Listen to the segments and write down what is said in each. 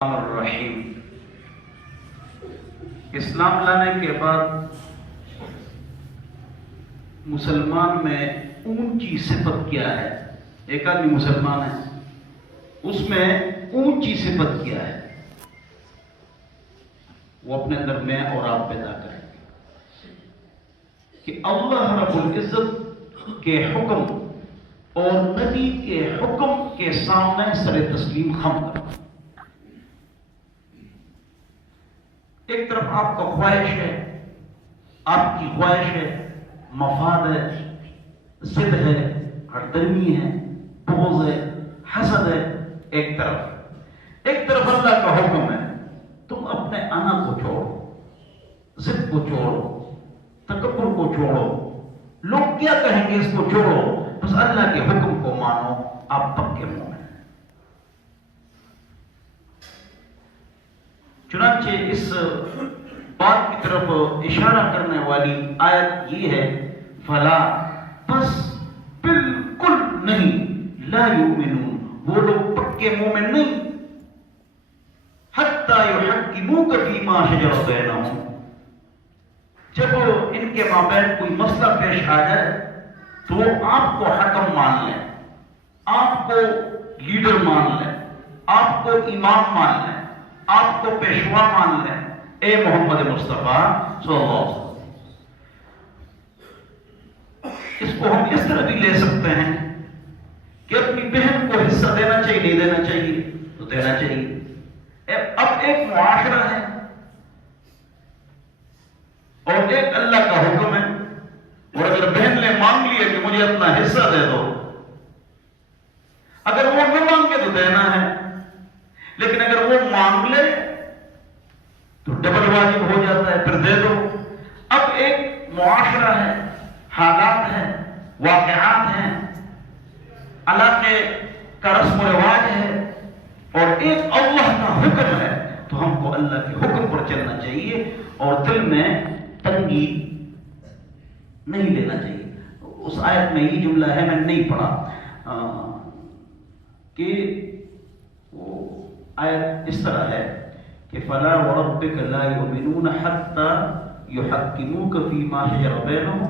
الرحیم۔ اسلام لانے کے بعد مسلمان میں اونچی صفت کیا ہے؟ ایک آدمی مسلمان ہے، اس میں اونچی صفت کیا ہے؟ وہ اپنے اندر میں اور آپ پیدا کریں کہ اللہ رب العزت کے حکم اور نبی کے حکم کے سامنے سر تسلیم خم کرنا۔ ایک طرف آپ کا خواہش ہے، آپ کی خواہش ہے، مفاد ہے، ضد ہے، ہردرمی ہے، بغض ہے، حسد ہے، ایک طرف اللہ کا حکم ہے۔ تم اپنے انا کو چھوڑو، ضد کو چھوڑو، تکبر کو چھوڑو، لوگ کیا کہیں گے اس کو چھوڑو، بس اللہ کے حکم کو مانو، آپ پکے مومن ہیں۔ چنانچہ اس بات کی طرف اشارہ کرنے والی آیت یہ ہے، فلا بس بالکل نہیں، لا یؤمنون، وہ لوگ پکے مومن نہیں، حتی یحکموک فیما شجر بینہم، جب ان کے مابین کوئی مسئلہ پیش آ جائے تو وہ آپ کو حکم مان لیں، آپ کو لیڈر مان لیں، آپ کو امام مان لیں، آپ کو پیشوا مان لیں، اے محمد مصطفیٰ صلی اللہ علیہ وسلم۔ اس کو ہم اس طرح بھی لے سکتے ہیں کہ اپنی بہن کو حصہ دینا چاہیے، نہیں دینا چاہیے تو دینا چاہیے۔ اب ایک معاشرہ ہے اور ایک اللہ کا حکم ہے، اور اگر بہن نے مانگ لیا کہ مجھے اپنا حصہ دے دو، اگر وہ نہ مانگے تو دینا ہے، لیکن اگر وہ مانگ لے تو ڈبل واجب ہو جاتا ہے، پھر دے دو۔ اب ایک معاشرہ ہے، حالات ہیں، واقعات ہیں، علاقے کا رسم و رواج ہے، اور ایک اللہ کا حکم ہے، تو ہم کو اللہ کے حکم پر چلنا چاہیے اور دل میں تنگی نہیں لینا چاہیے۔ اس آیت میں یہ جملہ ہے، میں نہیں پڑھا، کہ وہ آیت اس طرح ہے کہ فلا وربک لا یؤمنون حتی یحکموک فیما شجر بینہم،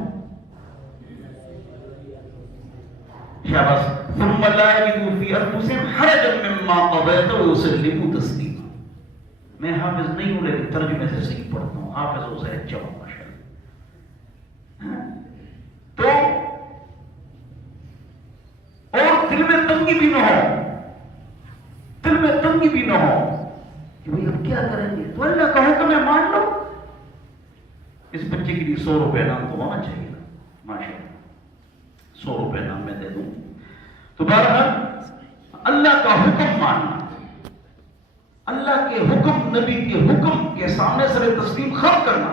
شاباش، ثم لا یجدوا فی انفسہم حرجا مما قضیت ویسلموا تسلیما۔ میں حافظ نہیں ہوں لیکن ترجمے سے صحیح پڑھتا ہوں، حافظ سے اچھا ہوں ماشاءاللہ۔ تو اور دل میں تنگی بھی نہ ہو، دل میں تنگی بھی نہ ہو کہ بھئی اب کیا کریں گے، تو اللہ کا حکم ہے، مان لو۔ اس بچے کے لیے 100 روپے نام تو ہونا چاہیے، ماشاءاللہ 100 روپے نام میں دے دوں۔ تو بہرحال اللہ کا حکم ماننا، اللہ کے حکم، نبی کے حکم کے سامنے سر تسلیم خم کرنا۔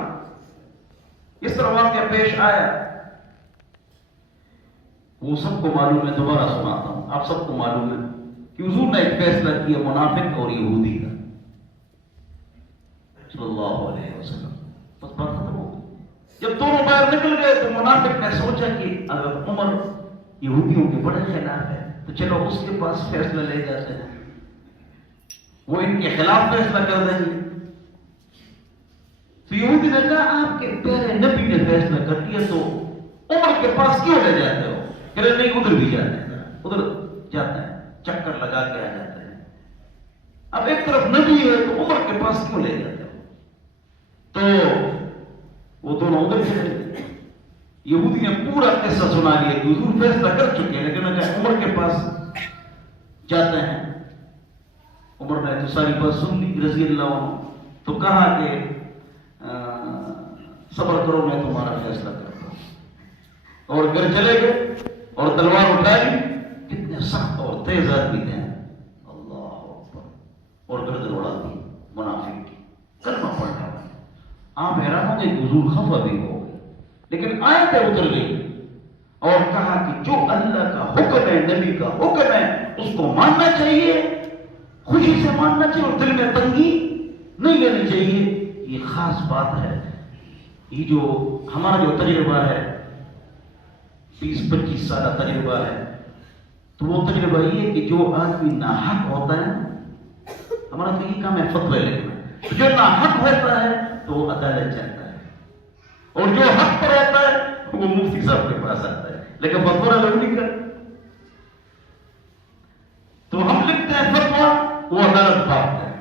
اس طرح واقعہ پیش آیا، وہ سب کو معلوم ہے، دوبارہ سناتا ہوں، آپ سب کو معلوم ہے کہ حضور نے ایک فیصلہ کیا منافق اور یہودی کا، صلی اللہ علیہ وسلم، بس بات ختم ہو گئی۔ جب دونوں باہر نکل گئے تو منافق نے سوچا کہ اگر عمر یہودیوں کے بڑے خلاف ہے تو چلو اس کے پاس فیصلہ لے جاتے ہیں، وہ ان کے خلاف فیصلہ کر دیں گے۔ تو یہودی نے کہا آپ کے پیارے نبی نے فیصلہ کر دیا تو عمر کے پاس کیوں لے جاتے ہو؟ کہ نہیں ادھر بھی جاتے ہیں، ادھر جاتے ہیں، چکر لگا کے آ جاتے ہیں۔ اب ایک طرف نبی ہے تو عمر کے پاس کیوں لے جاتے ہو؟ تو وہ دونوں ادھر چلے گئے۔ یہودی نے پورا قصہ سنا لیا کہ حضور فیصلہ کر چکے ہیں، لیکن اگر عمر کے پاس جاتے ہیں، عمر نے تو ساری بات سن لی رضی اللہ عنہ، تو کہا کہ صبر کرو، میں تمہارا فیصلہ کرتا ہوں، اور گھر چلے گئے اور تلوار اٹھائی، کتنے سخت اور تیز آدمی تھے، اللہ اکبر، اور گردن اڑا دی منافق کی، کلمہ پڑھا۔ آپ حیران ہوں گے کہ حضور خفا بھی ہو گئے، لیکن آیتیں اتر گئی اور کہا کہ جو اللہ کا حکم ہے، نبی کا حکم ہے، اس کو ماننا چاہیے، خوشی سے ماننا چاہیے، اور دل میں تنگی نہیں لینی چاہیے۔ یہ خاص بات ہے، یہ جو ہمارا جو تجربہ ہے 20-25 سالہ تجربہ ہے، تو وہ تجربہ یہ ہے کہ جو آدمی ناحق ہوتا ہے ہمارا تو یہ کام ہے فتوے لکھنا. جو نہ حق ہوتا ہے تو وہ عدالت جاتا ہے, اور جو حق پر ہوتا ہے وہ مفتی صاحب کے پاس آتا ہے, لیکن فتوا لوگ نہیں کرتے. تو ہم لکھتے ہیں فتوا, وہ عدالت بھاگتا ہے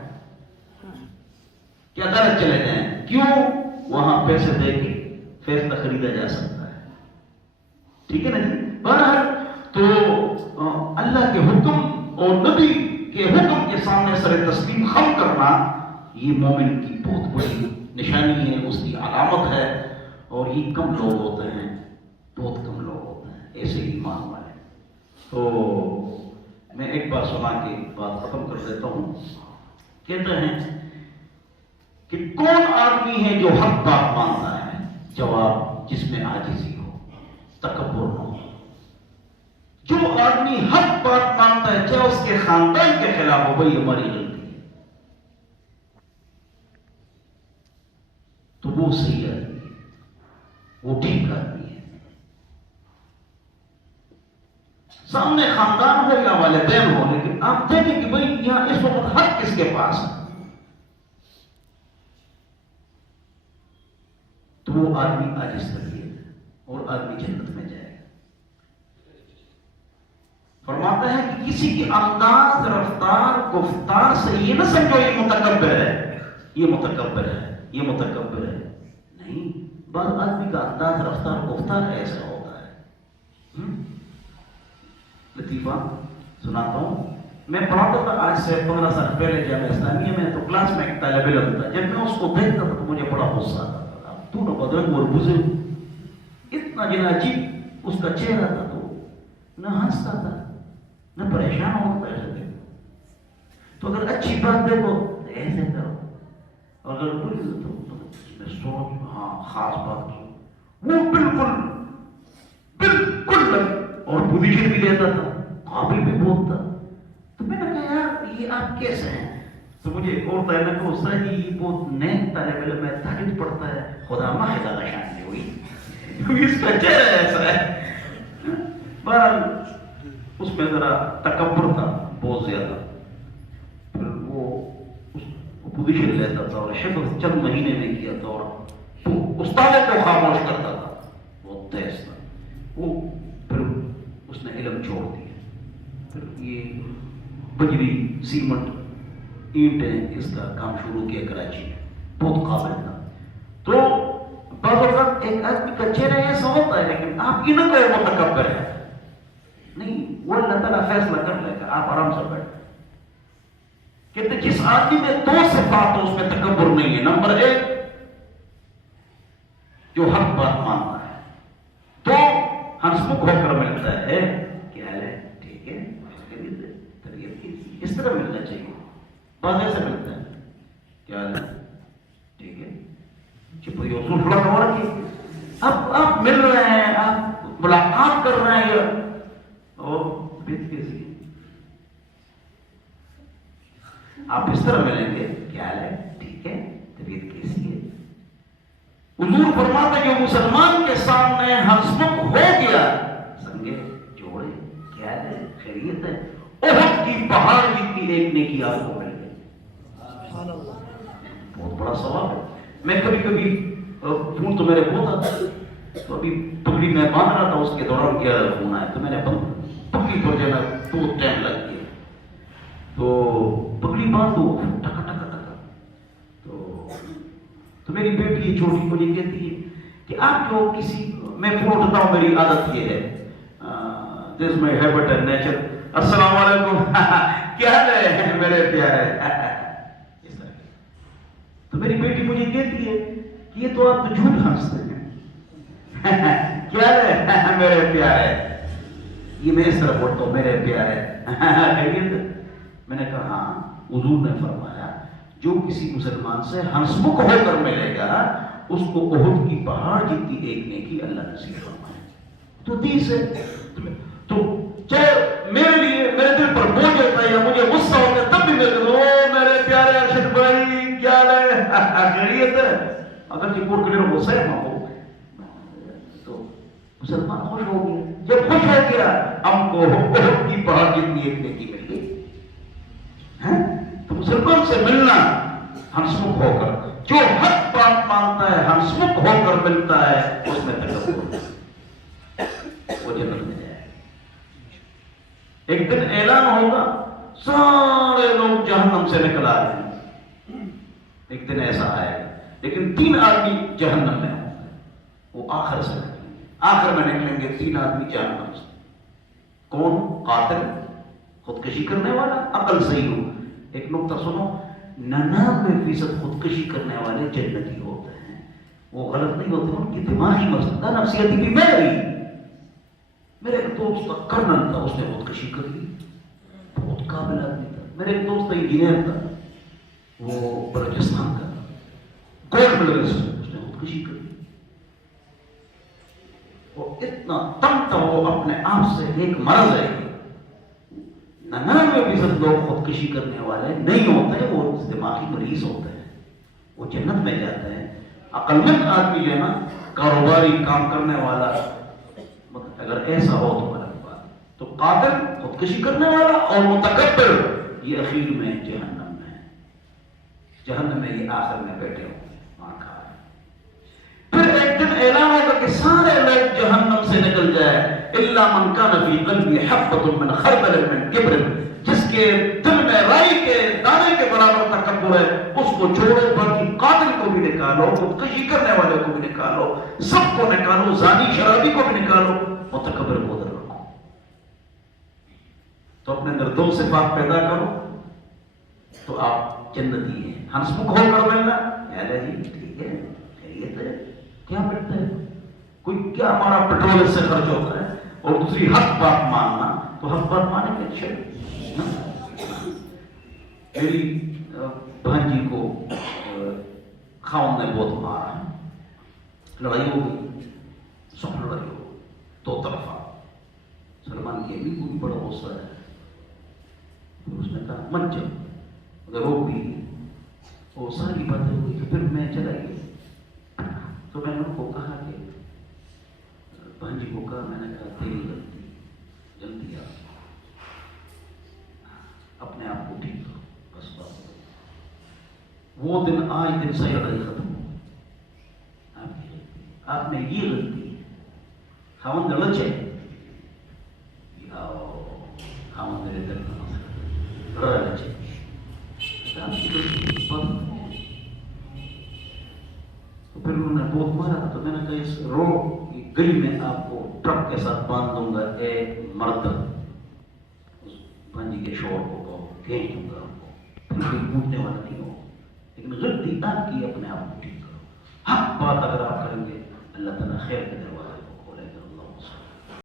کہ عدالت چلے جائیں. کیوں؟ وہاں پیسے دے کے فیصلہ خریدا جا سکتا ہے. ٹھیک ہے نا جی. بہرحال تو اللہ کے حکم اور نبی کے حکم کے سامنے سر تسلیم خم کرنا یہ مومن کی بہت بڑی نشانی ہے, اس کی علامت ہے. اور یہ کم لوگ ہوتے ہیں, بہت کم لوگ ہوتے ہیں ایسے ایمان والے. تو میں ایک بار سنا کے بات ختم کر دیتا ہوں. کہتے ہیں کہ کون آدمی ہے جو حق بات مانتا ہے؟ جواب, جس میں عاجزی ہو, تکبر نہ ہو. جو آدمی حق بات مانتا ہے چاہے اس کے خاندان کے خلاف ہو, بھائی ہماری غلطی ہے, تو وہ صحیح آدمی ہے, وہ ٹھیک آدمی ہے. سامنے خاندان ہو یا والدین ہو, لیکن آپ دیکھیں کہ بھائی یہاں اس وقت حق کس کے پاس ہے, تو وہ آدمی عاجز طبیعت ہے اور آدمی جنت میں جائے گا. فرماتا ہے کہ کسی کی انداز, رفتار, گفتار سے یہ نہ سمجھو یہ متکبر ہے, یہ متکبر ہے, یہ متکبر ہے. نہیں, بعض آدمی کا انداز, رفتار, گفتار ایسا ہوتا ہے. لطیفہ سناتا ہوں. میں پڑھاتا تھا آج سے 15 سال پہلے جامعہ اسلامیہ میں, تو کلاس میں ایک طالب علم تھا. جب میں اس کو دیکھتا تھا تو مجھے بڑا غصہ آتا تھا. تو نہ بدرنگ اور بزرگ, اتنا جنا عجیب اس کا چہرہ تھا, تو نہ ہنستا تھا نہ پریشان ہوتا ہے. تو اگر اچھی بات دیکھو ایسے کرو, اگر بری تو میں سوچ ہاں خاص بات کی, وہ بالکل بالکل اور پوزیشن بھی لیتا تھا, قابل بھی بہت تھا. تو میں نے کہا یار یہ آپ کیسے ہیں؟ تو مجھے ایک اور طالب نے کہا استاد جی یہ بہت نیک طالب علم ہے, تعریف پڑھتا ہے, خدا ماہدہ کا شان دی ہوئی, کیونکہ اس کا چہرہ ایسا ہے. بہرحال اس میں ذرا تکبر تھا بہت زیادہ. پھر وہ پوزیشن لیتا تھا اور حفظ چند مہینے میں کیا تھا, اور استاد کو خاموش کرتا تھا, بہت تیز تھا وہ. پھر اس نے علم چھوڑ دیا. پھر یہ بجری, سیمنٹ, اینٹیں, اس کا کام شروع کیا کراچی میں. بہت قابل تھا. تو بعض اوقات ایک آدمی کا چہرہ ایسا ہوتا ہے, لیکن آپ یہ نہ کہے وہ متکبر ہے. نہیں, وہ اللہ تعالیٰ فیصلہ کر لے گا, آپ آرام سے بیٹھ. کہتے جس آدمی میں 2 صفات ہو اس میں تکبر نہیں ہے. نمبر 1, جو حق بات مانتا ہے. 2, ہنسمکھ ہو کر ملتا ہے, کیا ہے ٹھیک ہے, طبیعت کی اس طرح ملنا چاہیے. بعض ایسے ملتا ہے, کیا ہے ٹھیک ہے, چپڑی اصول فلاں ہو رکھی. اب آپ مل رہے ہیں, آپ ملاقات کر رہے ہیں, اور طبیعت کیسی ہے, آپ اس طرح ملیں گے, کیا ہے ٹھیک ہے, طبیعت کیسی ہے. حضور فرماتے ہیں جو مسلمان کے سامنے ہنسمکھ ہو گیا, سنگے جوڑے, کیا ہے خیریت ہے, احد کی پہاڑ جتنی ایک نیکی آپ کو مل گئی. بہت بڑا ثواب ہے. میں کبھی کبھی فون تو میرے ہوتا تھا, تو ابھی پگڑی میں باندھ رہا تھا, اس کے دوران کیا فون آیا, تو میں نے پگڑی پر جو ہے بہت ٹائم لگ گیا, تو پگڑی باندھ دو, ٹکا ٹکا ٹکا. تو میری بیٹی یہ چھوٹی مجھے کہتی ہے کہ آپ جو کسی, میں فون اٹھتا ہوں, میری عادت یہ ہے, دس مائی ہیبٹ اینڈ نیچر, السلام علیکم, کیا ہے میرے پیارے. تو میری بیٹی مجھے کہتی ہے کہ یہ تو آپ تو جھوٹ ہنستے ہیں, کیا ہے میرے پیارے. یہ میں اس طرح بولتا ہوں میرے پیارے. میں نے کہا ہاں, حضور نے فرمایا جو کسی مسلمان سے ہنسمکھ ہو کر ملے گا اس کو احد کی پہاڑ جتنی ایک نیکی اللہ نصیب فرمائے. تو 30 ہے. تو چاہے میرے لیے میرے دل پر بوجھ ہوتا ہے یا مجھے غصہ ہوتا ہے, تب بھی میں کہتا ہوں میرے پیارے ارشد بھائی کیا ہے, خیریت ہے. اگر جی کوٹ کلیئر غصہ ہے ہو تو مسلمان خوش ہو گیا. جب خوش ہو گیا ہم کو احد کی پہاڑ جتنی ایک نیکی مل گئی. تو مسلمان سے ملنا ہنسمکھ ہو کر، جو حق بات مانتا ہے ہنسمکھ ہو کر ملتا ہے، اس میں تکبر وہ جنت میں جائے. ایک دن اعلان ہوگا سارے لوگ جہنم سے نکل آ رہے ہیں، ایک دن ایسا آئے گا، لیکن 3 آدمی جہنم میں ہوں گے، وہ آخر سے نکلیں گے، آخر میں نکلیں گے 3 آدمی جہنم سے. کون؟ قاتل، خودکشی کرنے والا، عقل صحیح ہو. ایک نقطہ سنو، 99% خودکشی کرنے والے جنتی ہوتے ہیں. وہ غلط نہیں ہوتے، ان کی دماغی مسئلہ نفسیاتی بیماری. میرے ایک دوست تھا، کرنل تھا، اس نے خودکشی کر لی، بہت قابل آدمی تھا. میرے ایک دوست تھا، انجینئر تھا، وہ بلوچستان کا گولڈ میڈلسٹ، اس نے خودکشی کر لی. وہ اتنا تنگ تھا، وہ اپنے آپ سے ایک مرض ہے. 99% لوگ خودکشی کرنے والے نہیں ہوتے، وہ دماغی مریض ہوتے ہیں، وہ جنت میں جاتے ہیں. عقل مند آدمی جو ہے نا، کاروباری کام کرنے والا، اگر ایسا ہو تو الگ بات. تو قاتل، خودکشی کرنے والا اور متکبر، یہ اخیر میں جہنم میں، جہنم میں یہ آخر میں بیٹھے ہوں گے، وہاں کھا رہے. پھر ایک دن اعلان ہوگا کہ سارے لوگ جہنم سے نکل جائے، الا من کان فی قلبہ حبۃ من خردل من کبر، جس کے دل میں رائی کے دانے کے برابر تکبر ہے، اس کو چھوڑو. باقی قاتل کو بھی نکالو، خودکشی کرنے والے کو بھی نکالو، سب کو نکالو، زانی شرابی کو بھی نکالو، متکبر کو ادھر رکھو. تو اپنے اندر 2 صفات پیدا کرو تو آپ جنتی ہیں. ہنسمکھ ہو کر ملنا، جی ٹھیک ہے، خیریت ہے، کیا ملتا ہے، کوئی کیا ہمارا پیٹرول اس سے خرچ ہوتا ہے. اور دوسری حق بات ماننا، تو حق بات مانے کے اچھا. میری بھانجی کو خاوند نے بہت مارا، لڑائی ہو گئی، سب لڑائی ہو گئی 2 طرفہ. سلمان کی بھی کوئی بڑا غصہ ہے، اس نے کہا مت جاؤ، اگر روک بھی وہ ساری باتیں ہوئی تو پھر میں چلا گیا. تو میں نے ان کو کہا کہ بھانجی کو کہا، میں نے کہا تیری غلطی، جلدی آ اپنے آپ کو ٹھیک کرو، بس بات. وہ دن آج دن سے لڑائی ختم ہو. آپ نے یہ غلطی ہے، خاوند لڑ جائے، خاوند میرے دل میں مسئلہ لڑ جائے، تو پھر انہوں نے بہت مارا. تو میں نے کہا اس روڈ کی گلی میں آپ کو ٹرک کے ساتھ باندھ دوں گا، اے مرد. اس بھانجی کے شوہر کو کھینچ دوں گا، پھر کوئی پوچھنے والا نہیں ہو. لیکن غلطی آپ کی، اپنے آپ کو ٹھیک کرو. حق بات اگر آپ کریں گے، اللہ تعالیٰ خیر کے دروازے